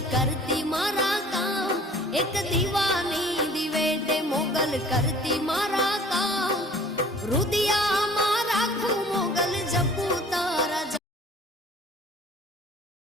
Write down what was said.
करती मारा काम, एक दीवानी दिवेटे मोगल करती मारा काम। रुदिया